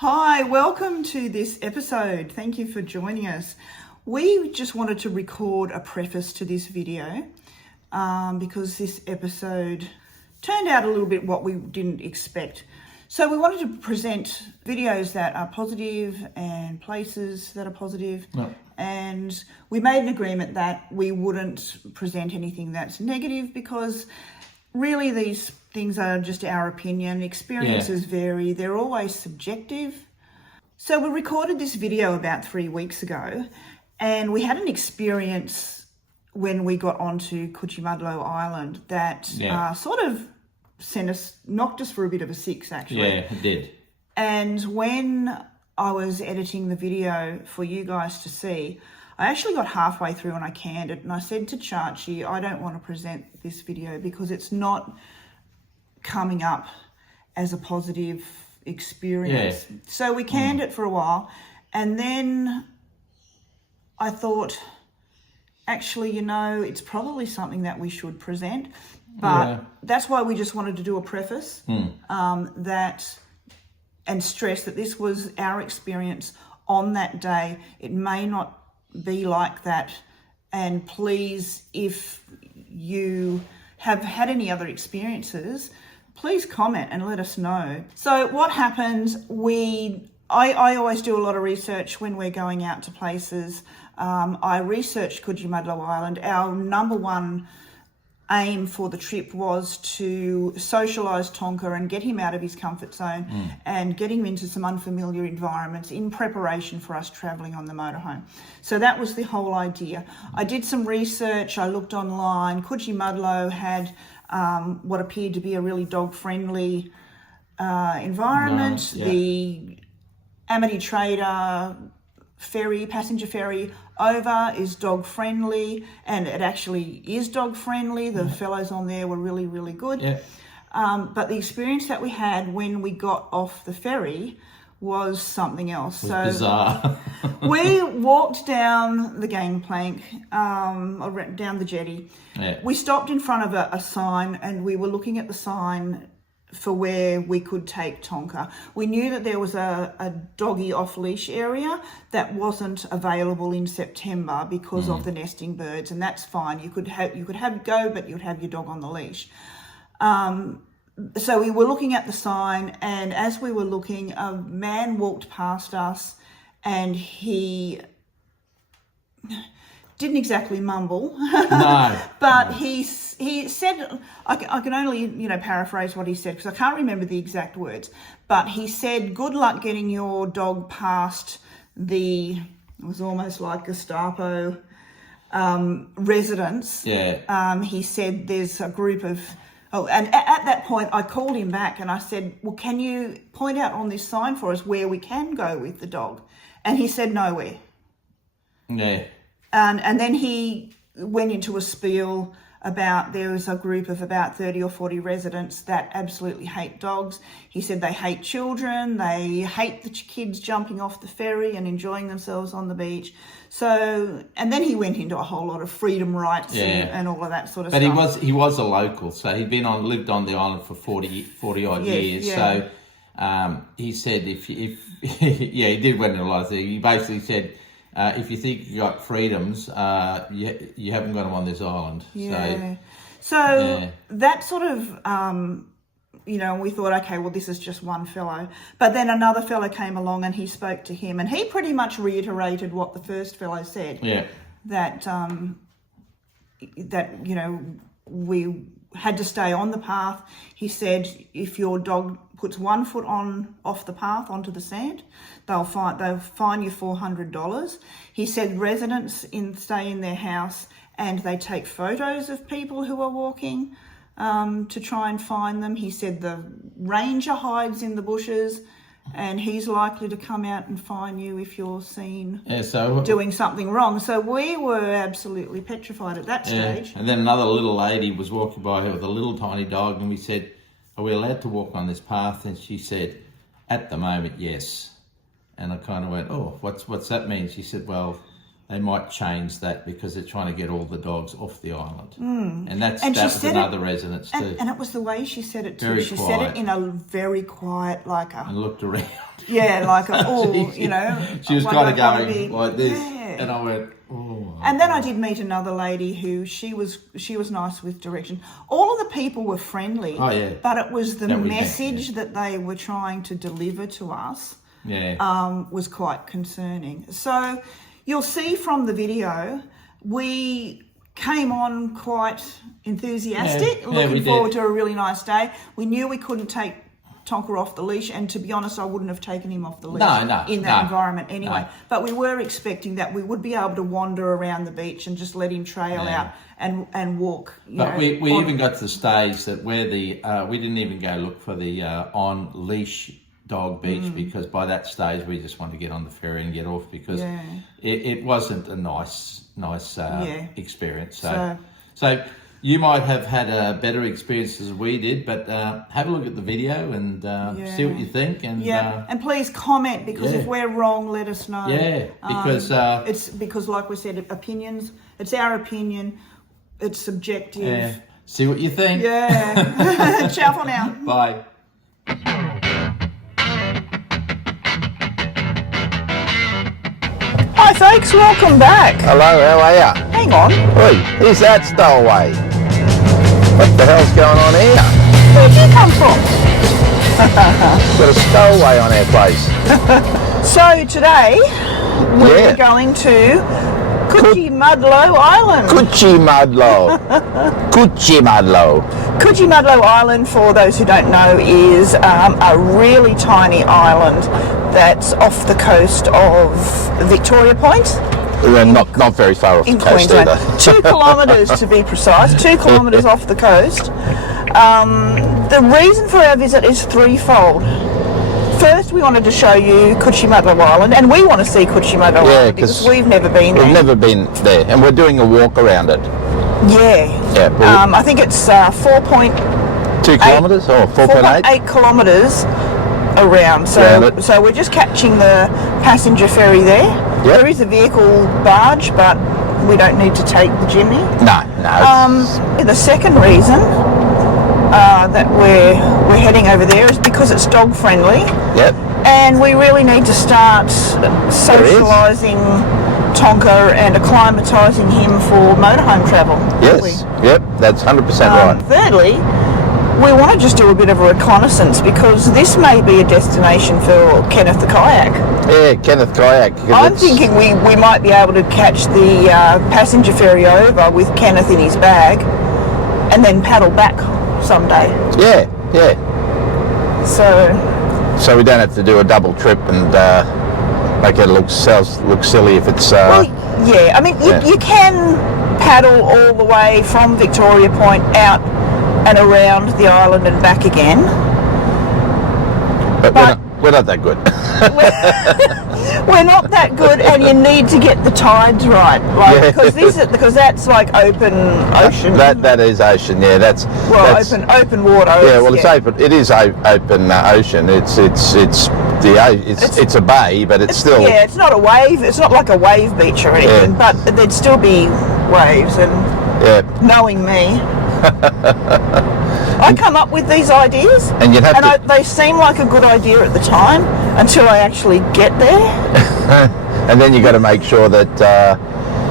Hi, welcome to this episode. Thank you for joining us. We just wanted to record a preface to this video because this episode turned out a little bit what we didn't expect. So we wanted to present videos that are positive and places that are positive. No. And we made an agreement that we wouldn't present anything that's negative because really these things are just our opinion. Experiences vary. They're always subjective. So we recorded this video about 3 weeks ago and we had an experience when we got onto Coochiemudlo Island that sort of knocked us for a bit of a six actually. Yeah, it did. And when I was editing the video for you guys to see, I actually got halfway through and I canned it and I said to Chachi, I don't want to present this video because it's not coming up as a positive experience. Yeah. So we canned it for a while and then I thought, actually, it's probably something that we should present. But that's why we just wanted to do a preface and stress that this was our experience on that day. It may not be like that, and please, if you have had any other experiences, please comment and let us know. So what happens, I always do a lot of research when we're going out to places. I researched Coochiemudlo Island. Our number one aim for the trip was to socialise Tonka and get him out of his comfort zone and get him into some unfamiliar environments in preparation for us travelling on the motorhome. So that was the whole idea. I did some research, I looked online. Coochiemudlo had what appeared to be a really dog-friendly environment. Nice, yeah. The Amity Trader passenger ferry over is dog friendly, and it actually is dog friendly. The fellows on there were really, really good. Yeah. But the experience that we had when we got off the ferry was something else. It was bizarre. We walked down the gangplank, or down the jetty. Yeah. We stopped in front of a sign and we were looking at the sign for where we could take Tonka. We knew that there was a doggy off-leash area that wasn't available in September because of the nesting birds, and that's fine. You could have go, but you'd have your dog on the leash. So we were looking at the sign, and as we were looking, a man walked past us, and he didn't exactly mumble, No. but he said, I can only, paraphrase what he said because I can't remember the exact words, but he said, good luck getting your dog past it was almost like Gestapo residence. Yeah. He said there's a group of, and at that point I called him back and I said, well, can you point out on this sign for us where we can go with the dog? And he said nowhere. Yeah. And then he went into a spiel about there was a group of about 30 or 40 residents that absolutely hate dogs. He said they hate children, they hate the kids jumping off the ferry and enjoying themselves on the beach. So, and then he went into a whole lot of freedom rights and all of that sort of stuff. But he was a local, so he'd lived on the island for 40 odd years. Yeah. So he said he did went into a lot of things. He basically said, if you think you got freedoms, you haven't got them on this island. Yeah. So that sort of, we thought, okay, well, this is just one fellow. But then another fellow came along and he spoke to him, and he pretty much reiterated what the first fellow said. Yeah. That we had to stay on the path. He said if your dog puts 1 foot off the path onto the sand, they'll fine you $400. He said residents stay in their house and they take photos of people who are walking to try and find them. He said the ranger hides in the bushes and he's likely to come out and fine you if you're seen doing something wrong. So we were absolutely petrified at that stage. And then another little lady was walking by her with a little tiny dog, and we said, are we allowed to walk on this path? And she said, at the moment, yes. And I kind of went, oh, what's that mean? She said, well, they might change that because they're trying to get all the dogs off the island. And that And she was said another residence too. And it was the way she said it too. Very She quiet. said it in a very quiet, like a, And looked around. yeah, like a, oh, you know. She was I kind of wonder if going like this. Yeah. And I went, oh. And then I did meet another lady who she was nice with direction. All of the people were friendly. Oh, yeah. But it was the That we met, message that they were trying to deliver to us was quite concerning. So you'll see from the video, we came on quite enthusiastic, Yeah, we looking did. forward to a really nice day. We knew we couldn't take Tonka off the leash, and to be honest, I wouldn't have taken him off the leash in that environment anyway. No. But we were expecting that we would be able to wander around the beach and just let him trail out and walk. But we even got to the stage that where we didn't even go look for the on leash dog beach because by that stage we just wanted to get on the ferry and get off because it wasn't a nice experience. So you might have had a better experience as we did, but have a look at the video and see what you think. And and please comment, because if we're wrong, let us know. Yeah, because it's because, like we said, opinions. It's our opinion. It's subjective. Yeah. See what you think. Yeah. Ciao for now. Bye. Hi folks, welcome back. Hello, how are ya? Hang on. Oi, is that stowaway? What the hell's going on here? Where'd you come from? Got a stowaway on our place. So today we're going to Coochie-Mudlo Island. Coochie-Mudlo. Coochie-Mudlo. Coochie-Mudlo Island, for those who don't know, is a really tiny island that's off the coast of Victoria Point. We're not very far off the In coast Queensland. either. 2 kilometres to be precise, 2 kilometres off the coast. The reason for our visit is threefold. First, we wanted to show you Coochie-Mudlo Island, and we want to see Coochie-Mudlo Island because we've never been there. We've never been there, and we're doing a walk around it. Yeah. I think it's 2 kilometres or 4.8? 4.8 kilometres around. So we're just catching the passenger ferry there. Yep. There is a vehicle barge, but we don't need to take the Jimmy. No. The second reason that we're heading over there is because it's dog friendly. Yep. And we really need to start socialising Tonka and acclimatising him for motorhome travel. Yes. Yep. That's 100% right. Thirdly, we want to just do a bit of a reconnaissance because this may be a destination for Kenneth the kayak. Yeah, Kenneth Kayak. I'm thinking we might be able to catch the passenger ferry over with Kenneth in his bag and then paddle back someday. Yeah. So we don't have to do a double trip and make it look silly if it's... I mean, you can paddle all the way from Victoria Point out and around the island and back again. But we're not that good. We're not that good, and you need to get the tides right, because that's like open ocean. That is ocean, yeah. That's open water. Yeah, well, it's open. It is open ocean. It's a bay, but it's still. Yeah, it's not a wave. It's not like a wave beach or anything, but there'd still be waves. And knowing me, I come up with these ideas, and you'd have they seem like a good idea at the time until I actually get there. And then you got to make sure that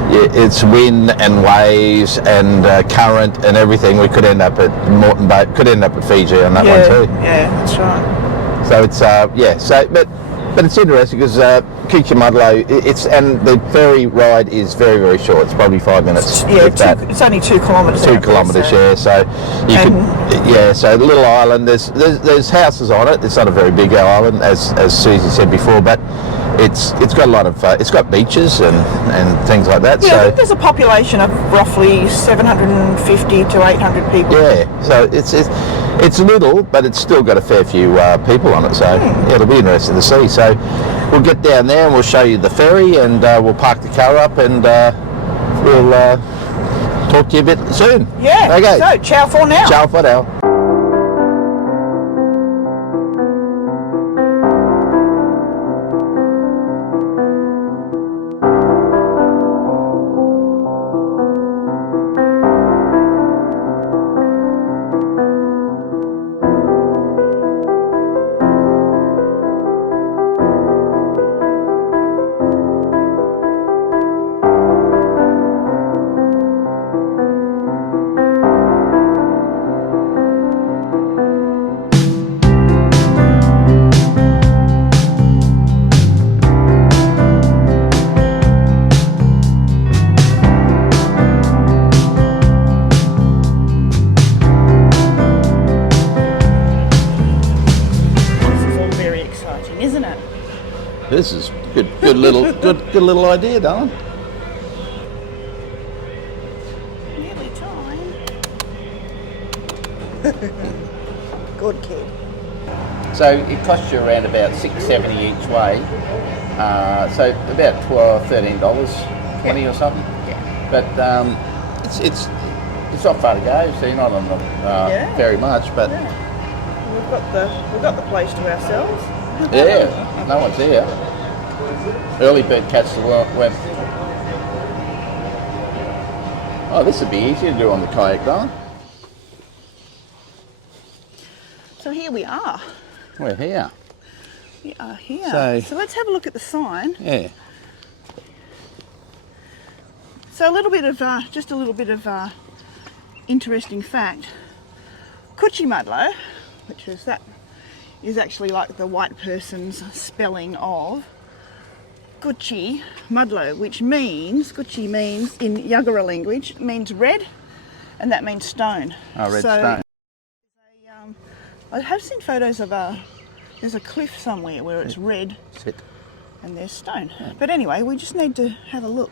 it's wind and waves and current and everything. We could end up at Moreton Bay, could end up at Fiji on that one too. Yeah, that's right. So it's but it's interesting because Coochie-Mudlo, and the ferry ride is very, very short. It's probably 5 minutes. It's only 2 kilometres. 2 kilometres, so you could, so the little island. There's houses on it. It's not a very big island, as Susie said before, but it's got a lot of it's got beaches and things like that. Yeah, I think there's a population of roughly 750 to 800 people. Yeah, so it's little, but it's still got a fair few people on it. So it'll be interesting to see. So we'll get down there and we'll show you the ferry, and we'll park the car up, and we'll talk to you a bit soon. Yeah. Okay. So ciao for now. Ciao for now. This is good little idea, darling. Nearly time. Good kid. So it costs you around about $6.70 each way. So about $12, $13, 20 or something. Yeah. But it's not far to go, so you're not on the very much. But We've got the place to ourselves. yeah, no one's here. Early bird catch the web. Oh, this would be easier to do on the kayak, darling. So here we are. We're here. We are here. So let's have a look at the sign. Yeah. So just a little bit of interesting fact. Cuchimudlo, which is actually like the white person's spelling of Gucci Mudlo, which means, Gucci means, in Yagara language, means red, and that means stone. Oh, red stone. I have seen photos of there's a cliff somewhere where it's red and there's stone. Yeah. But anyway, we just need to have a look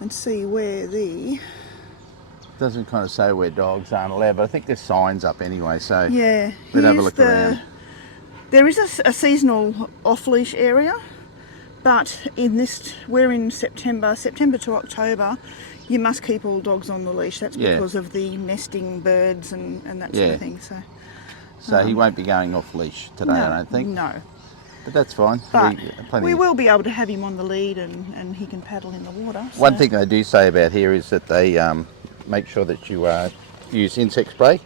and see where doesn't kind of say where dogs aren't allowed, but I think there's signs up anyway, so yeah, we'll have a look around. There is a seasonal off-leash area, but we're in September to October, you must keep all dogs on the leash. That's because of the nesting birds and that sort of thing. So he won't be going off leash today, no, I don't think. No. But that's fine. But we will be able to have him on the lead and he can paddle in the water. So. One thing they do say about here is that they make sure that you use insect spray.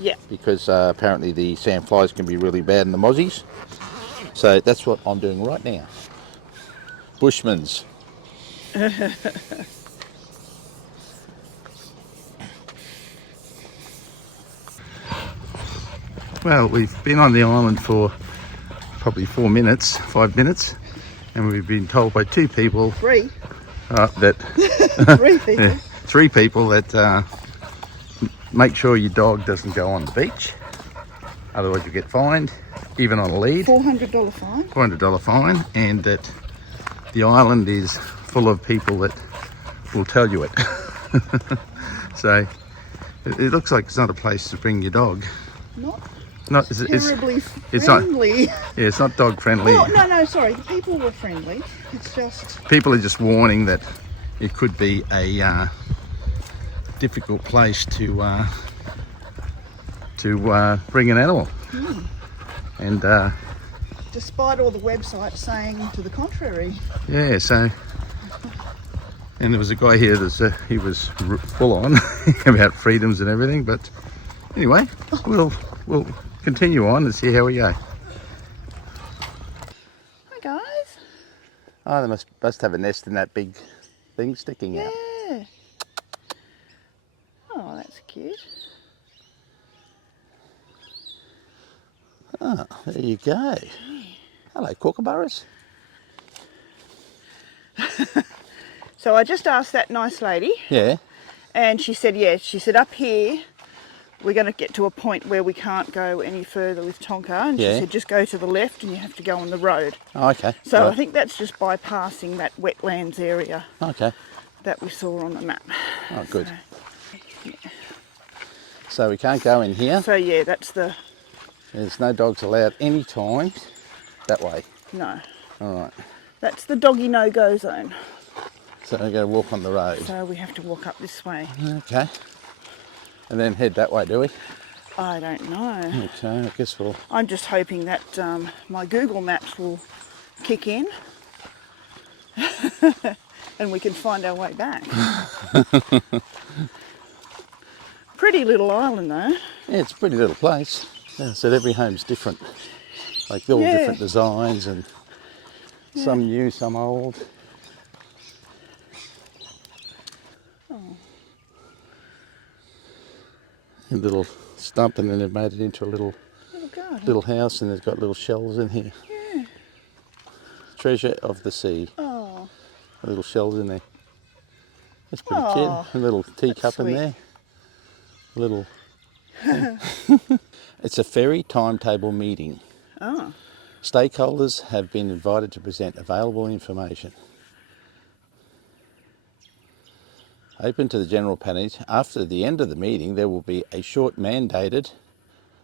Yeah. Because apparently the sandflies can be really bad in the mozzies. So that's what I'm doing right now. Bushman's. Well, we've been on the island for probably 5 minutes, and we've been told by two people Three people that make sure your dog doesn't go on the beach, otherwise you get fined, even on a lead. $400 fine. $400 fine, and that the island is full of people that will tell you it. So it looks like it's not a place to bring your dog. It's Terribly it's not, friendly. yeah, it's not dog friendly. Oh, no, sorry. The people were friendly. It's just... People are just warning that it could be a difficult place to bring an animal. And despite all the websites saying to the contrary. Yeah, so... And there was a guy here that he was full on about freedoms and everything, but anyway, we'll continue on and see how we go. Hi guys. Oh, they must have a nest in that big thing sticking out. Yeah. Oh, that's cute. Oh, there you go. Hello, kookaburras. So I just asked that nice lady. Yeah. And she said, yeah, she said up here we're going to get to a point where we can't go any further with Tonka, and she said just go to the left and you have to go on the road. Oh, okay. So right. I think that's just bypassing that wetlands area that we saw on the map. Oh, good. So we can't go in here. So yeah, that's the... There's no dogs allowed any time that way. No. All right. That's the doggy no-go zone. So we're going to walk on the road. So we have to walk up this way. Okay. And then head that way, do we? I don't know. Okay, I guess we'll... I'm just hoping that my Google Maps will kick in and we can find our way back. Pretty little island though. Yeah, it's a pretty little place. Yeah, so every home's different. Like they're all different designs and some new, some old. A little stump, and then they've made it into a little house, and they've got little shells in here. Yeah. Treasure of the sea. Oh. Little shells in there. That's pretty cute. A little teacup in there. A little. It's a ferry timetable meeting. Oh. Stakeholders have been invited to present available information. Open to the general public. After the end of the meeting, there will be a short mandated,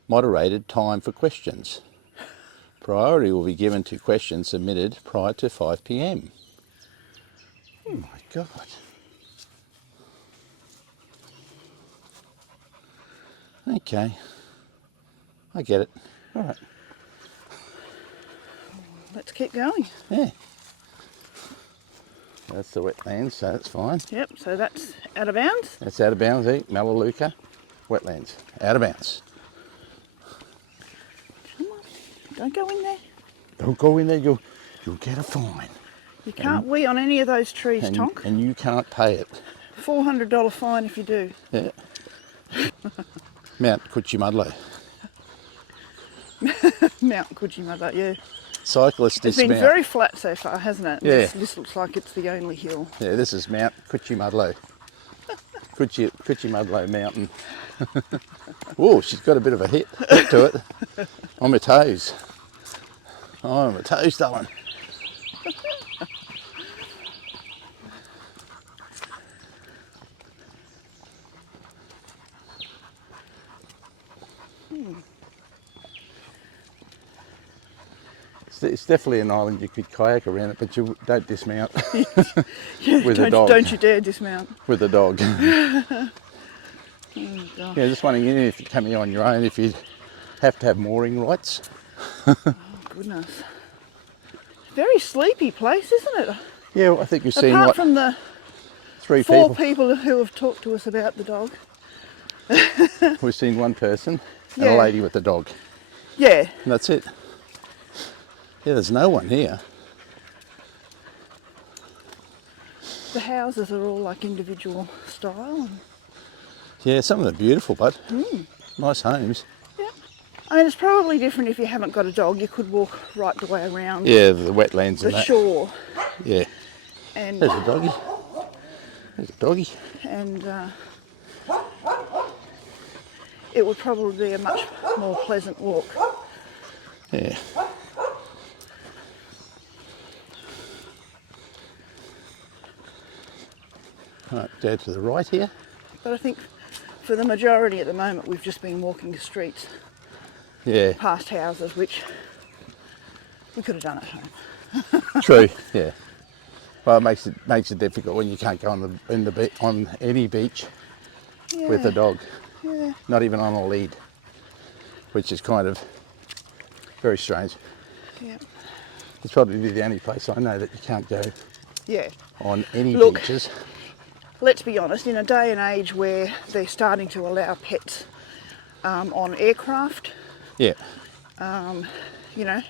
moderated time for questions. Priority will be given to questions submitted prior to 5 p.m. Oh my God. Okay. I get it. All right. Let's keep going. Yeah. That's the wetlands, so that's fine. Yep, so that's out of bounds. That's out of bounds, Melaleuca wetlands. Out of bounds. Come on, don't go in there. Don't go in there, you'll get a fine. You can't wee on any of those trees, Tonk. And you can't pay it. $400 fine if you do. Yeah. Mount Cuchimudlo. Mount Cuchimudlo, yeah. Cyclist It's dismount. been very flat so far, hasn't it? Yeah. This looks like it's the only hill. Yeah, this is Mount Cuchimudlo. Cuchimudlo Mountain. Oh, she's got a bit of a hit to it. On my toes. Oh, on my toes, darling. It's definitely an island you could kayak around it, but you don't dismount Yeah, with a dog. Don't you dare dismount. With a dog. Oh, gosh. Yeah, just wondering if you're coming on your own, if you'd have to have mooring rights. Oh, goodness. Very sleepy place, isn't it? Yeah, well, I think we've seen Apart what, from the 3 four people. people who have talked to us about the dog. We've seen one person and Yeah. a lady with a dog, Yeah, and that's it. Yeah, there's no one here. the houses are all like individual style. Yeah, some of them are beautiful, but nice homes. Yeah. I mean, it's probably different if you haven't got a dog. You could walk right the way around Yeah, the wetlands the and that. shore. Yeah, And, there's a doggy. There's a doggy. and it would probably be a much more pleasant walk. Yeah. Right, go to the right here. But I think for the majority at the moment, we've just been walking the streets Yeah, past houses, which we could have done at home. true. Yeah. Well, it makes it difficult when you can't go on any beach with a Yeah, dog, yeah. not even on a lead, which is kind of very strange. Yeah. It's probably the only place I know that you can't go Yeah. on any Look. beaches. Let's be honest, in a day and age where they're starting to allow pets on aircraft, Yeah, you know,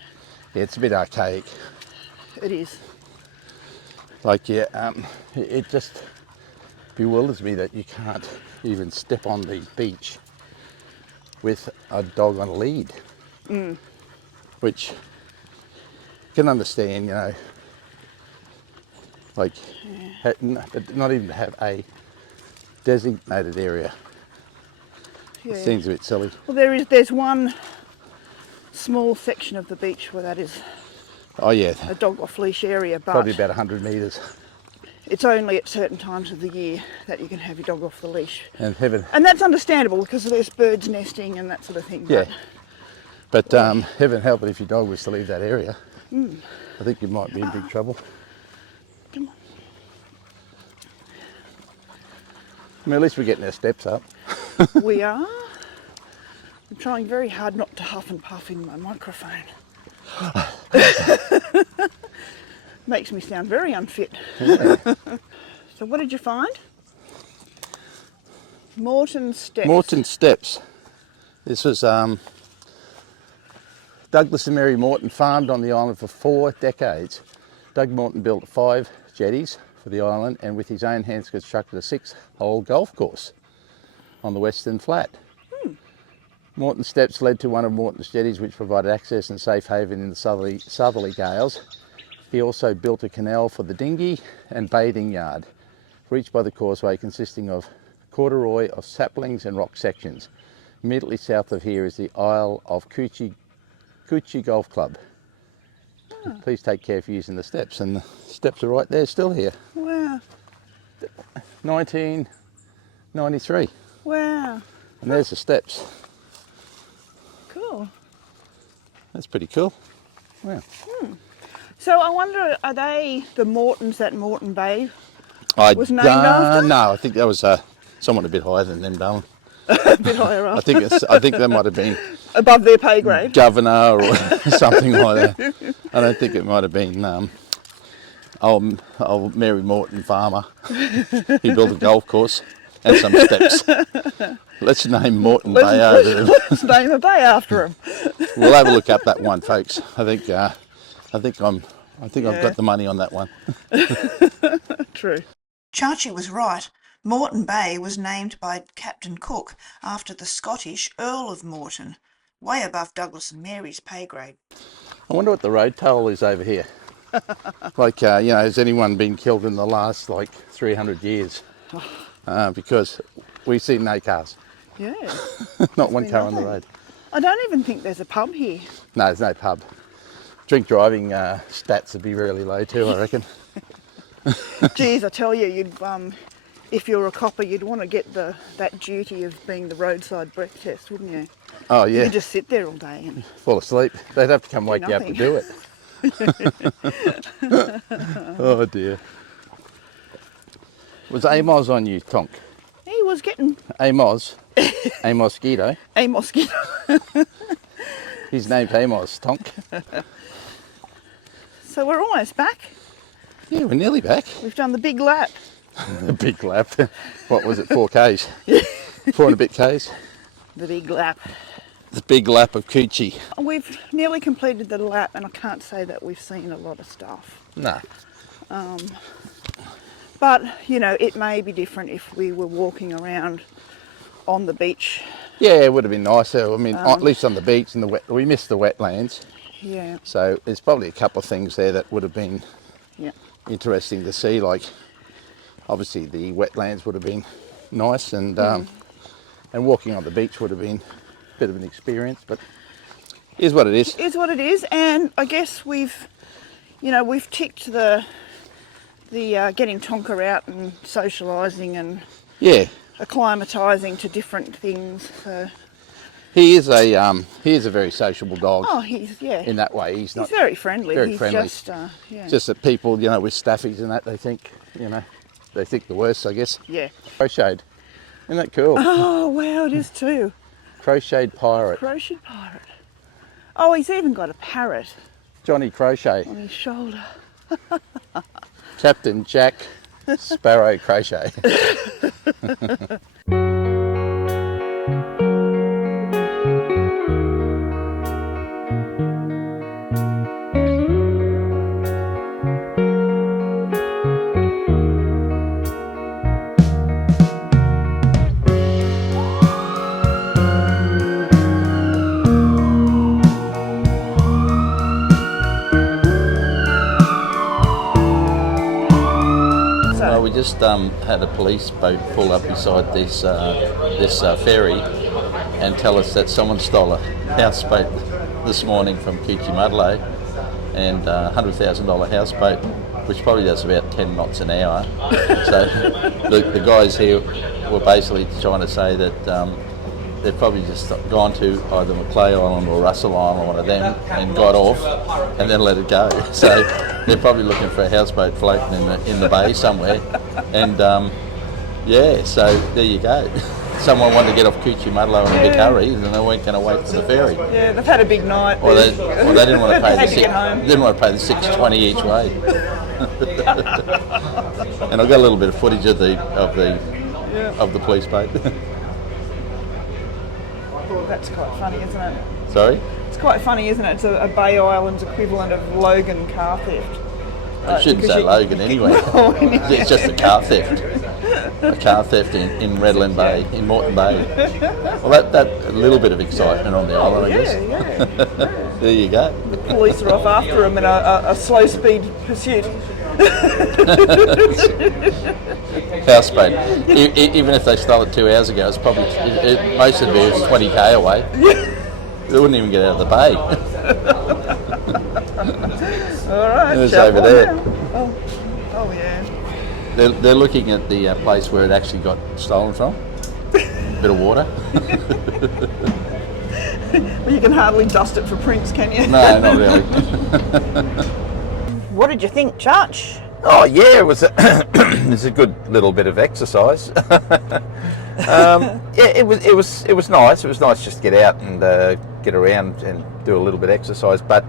yeah, it's a bit archaic. it is. Like, yeah, it just bewilders me that you can't even step on the beach with a dog on a lead. Which I can understand, you know, like, but not even have a designated area. Yeah. It seems a bit silly. Well, there's one small section of the beach where that is Oh yeah, a dog off leash area, but probably about 100 metres. it's only at certain times of the year that you can have your dog off the leash. And heaven, And that's understandable because there's birds nesting and that sort of thing. yeah. But heaven help it if your dog was to leave that area. I think you might be in big trouble. Come on. I mean, at least we're getting our steps up. We are. I'm trying very hard not to huff and puff in my microphone. Makes me sound very unfit. Yeah. So what did you find? Morton Steps. Morton Steps. This was Douglas and Mary Morton farmed on the island for 4 decades. Doug Morton built 5 jetties for the island and with his own hands constructed a 6-hole golf course on the Western Flat. Morton Steps led to one of Morton's jetties which provided access and safe haven in the southerly gales. He also built a canal for the dinghy and bathing yard, reached by the causeway consisting of corduroy of saplings and rock sections. Immediately south of here is the Isle of Coochie Golf Club. Please take care for using the steps. And the steps are right there, still here. Wow. 1993. Wow. And there's the steps. Cool. That's pretty cool. Wow. So I wonder, are they the Mortons that Moreton Bay I was named after? No, I think that was someone a bit higher than them, darling. A bit higher up, I think that might have been above their pay grade. governor or something like that. I don't think it might have been old Mary Morton farmer. He built a golf course and some steps. Let's name Moreton Bay after him. Let's name a bay after him. We'll have a look up that one, folks. I think I've got the money on that one. True. Chachi was right. Moreton Bay was named by Captain Cook after the Scottish Earl of Moreton, way above Douglas and Mary's pay grade. I wonder what the road toll is over here. Like, has anyone been killed in the last 300 years? Because we see no cars. Yeah. Not one car on the road. I don't even think there's a pub here. No, there's no pub. Drink driving stats would be really low too, I reckon. Geez, I tell you, you'd if you're a copper, you'd want to get that duty of being the roadside breath test, wouldn't you? Oh yeah. You just sit there all day and fall asleep. They'd have to come wake you up to do it. Oh dear. Was Amos on you, Tonk? he was getting Amos? A mosquito? a mosquito. His name's Amos, Tonk. So we're almost back. Yeah, we're nearly back. We've done the big lap. A big lap. What was it, 4 Ks? 4 and a bit Ks? The big lap. The big lap of Coochie. We've nearly completed the lap, and I can't say that we've seen a lot of stuff. No. But, it may be different if we were walking around on the beach. Yeah, it would have been nicer. I mean, at least on the beach and we missed the wetlands. Yeah. So there's probably a couple of things there that would have been interesting to see. Like, obviously the wetlands would have been nice, and walking on the beach would have been a bit of an experience. But here's what it is. It is what it is, and I guess we've ticked the getting Tonka out and socialising and acclimatising to different things. So he is a very sociable dog. oh, he's In that way, he's not. He's very friendly. Very he's friendly. Just that people, with staffies and that, they think the worst, I guess. yeah. Crocheted. Isn't that cool? Oh wow, it is too. Crocheted pirate. Crochet pirate. Oh, he's even got a parrot Johnny Crochet. on his shoulder. Captain Jack Sparrow Crochet. We just had a police boat pull up beside this ferry and tell us that someone stole a houseboat this morning from Cuchimudlo, and $100,000 houseboat, which probably does about 10 knots an hour. So the guys here were basically trying to say that they've probably just gone to either Macleay Island or Russell Island, or one of them, and got off and then let it go. So they're probably looking for a houseboat floating in the bay somewhere. And so there you go. Someone wanted to get off Cuchimudlo in a big hurry, and they weren't going to wait for the ferry. Yeah, they've had a big night. Or they didn't want to pay the $6.20 each way. And I've got a little bit of footage of the police boat. That's quite funny, isn't it? Sorry? It's quite funny, isn't it? It's a Bay Island's equivalent of Logan car theft. I shouldn't say Logan anyway. It's just a car theft. A car theft in Redland Bay, in Moreton Bay. Well, that a little bit of excitement on the island, I guess. Yeah. There you go. The police are off after him in a slow speed pursuit. Houseboat. Even if they stole it 2 hours ago, it's probably most of it was 20k away. They wouldn't even get out of the bay. All right. It's jump over on there. now. Oh yeah. They're looking at the place where it actually got stolen from. Bit of water. Well, you can hardly dust it for prints, can you? No, not really. What did you think, Church? Oh yeah, it was a good little bit of exercise. Yeah, it was nice. It was nice just to get out and get around and do a little bit of exercise. But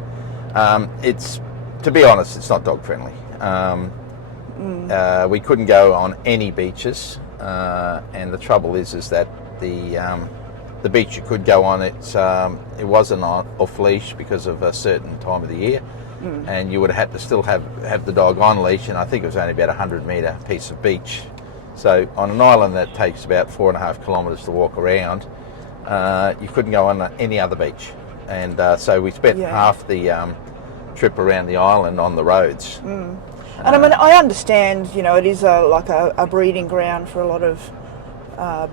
it's, to be honest, it's not dog friendly. We couldn't go on any beaches, and the trouble is that the beach you could go on, it wasn't off leash because of a certain time of the year, and you would have had to still have the dog on leash, and I think it was only about a 100-metre piece of beach. So on an island that takes about 4.5 kilometres to walk around, you couldn't go on any other beach, and so we spent half the trip around the island on the roads. And I mean, I understand, you know, it is like a breeding ground for a lot of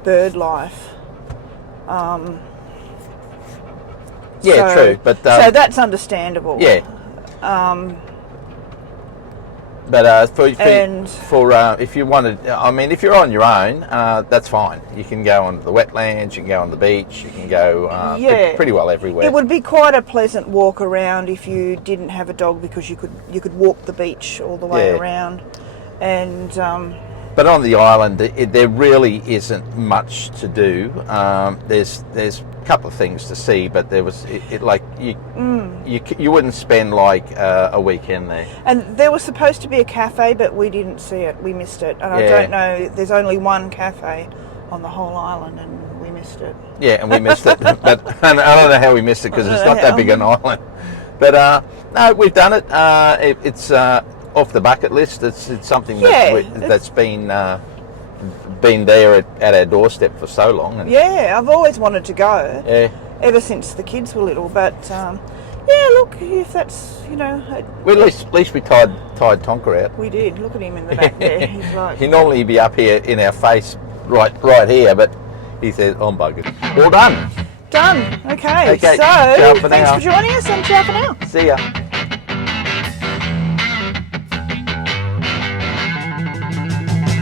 bird life. Yeah, true, but so that's understandable. yeah. But for if you wanted, I mean, if you're on your own, that's fine. You can go on the wetlands, you can go on the beach, you can go pretty well everywhere. It would be quite a pleasant walk around if you didn't have a dog, because you could walk the beach all the way around, and. But on the island, there really isn't much to do. There's a couple of things to see, but there was you wouldn't spend like a weekend there. And there was supposed to be a cafe, but we didn't see it. We missed it, and I don't know. There's only one cafe on the whole island, and we missed it. Yeah, and we missed it. But I don't know how we we missed it, because it's not that big an island. But no, we've done it. It's off the bucket list. It's something that's been there at our doorstep for so long. And I've always wanted to go. Yeah. Ever since the kids were little, but look, if that's, you know, well, at least we tied Tonka out. we did. Look at him in the back there. He's like, He normally be up here in our face, right here, but he says, "I'm buggered." All done. done. Okay. Okay, So ciao for thanks now. for joining us, and ciao for now. See ya.